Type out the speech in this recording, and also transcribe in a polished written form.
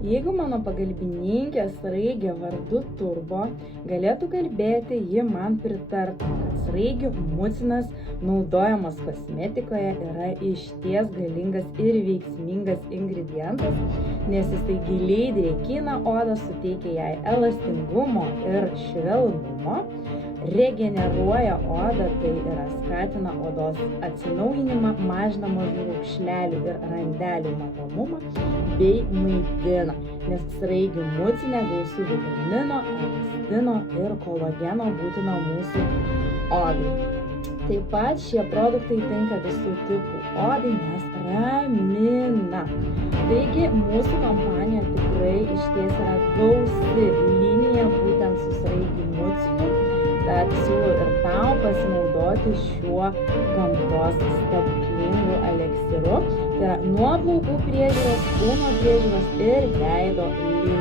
Jeigu mano pagalbininkė sraigė vardu Turbo galėtų kalbėti, ji man pritartų, kad sraigių mucinas naudojamas kosmetikoje yra išties galingas ir veiksmingas ingredientas, nes jisai giliai drėkina odą, suteikia jai elastingumo ir švelnumo, regeneruoja odą, tai yra skatina odos atsinaujinimą, mažina mažų raukšlelių ir randelių matomumą bei maitina, nes sraigių mucine gausu vitamino, elastino ir kolageno būtino mūsų odai. Taip pat šie produktai tinka visų tipų odai, nes ramina. Taigi mūsų kompanija tikrai išties yra gausi linija būtent su sraigių mucinu, tad siūlau ir tau pasinaudoti šiuo gamtos stebuklingu eleksyru. Tai yra nuo plaukų priežiūros, kūno priežiūros ir veido linijos.